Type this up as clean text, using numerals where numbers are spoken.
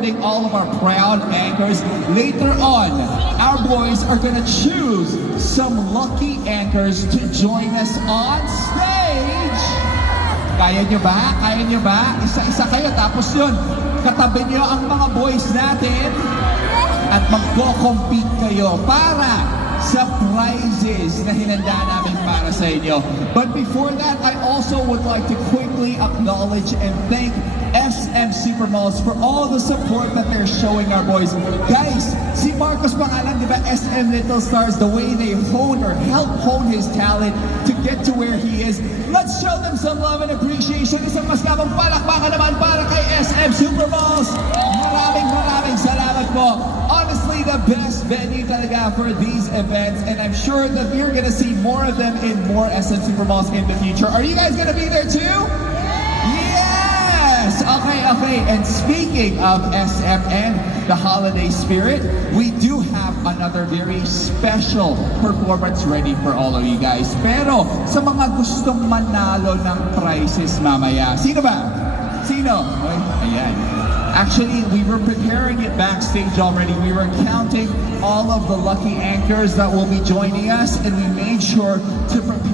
rewarding all of our proud anchors. Later on, our boys are gonna choose some lucky anchors to join us on stage. Kaya nyo ba? Kaya nyo ba? Isa-isa kayo, tapos yun, katabi nyo ang mga boys natin at magko-compete kayo para sa prizes na hinanda namin para sa inyo. But before that, I also would like to quickly acknowledge and thank SM Supermalls for all the support that they're showing our boys. Guys, si Marcos Pangalan, di ba, SM Little Stars, the way they honed or helped hone his talent to get to where he is. Let's show them some love and appreciation. Isang maskabang palakpakan naman para kay SM Supermalls. Maraming salamat po. Honestly, the best venue talaga for these events, and I'm sure that you're gonna see more of them in more SM Supermalls in the future. Are you guys gonna be there too? Yes! Okay. And speaking of SM and the holiday spirit, we do have another very special performance ready for all of you guys. Pero sa mga gustong manalo ng prizes mamaya, sino ba? Sino? Ayan. Actually, we were preparing it backstage already. We were counting all of the lucky anchors that will be joining us, and we made sure to prepare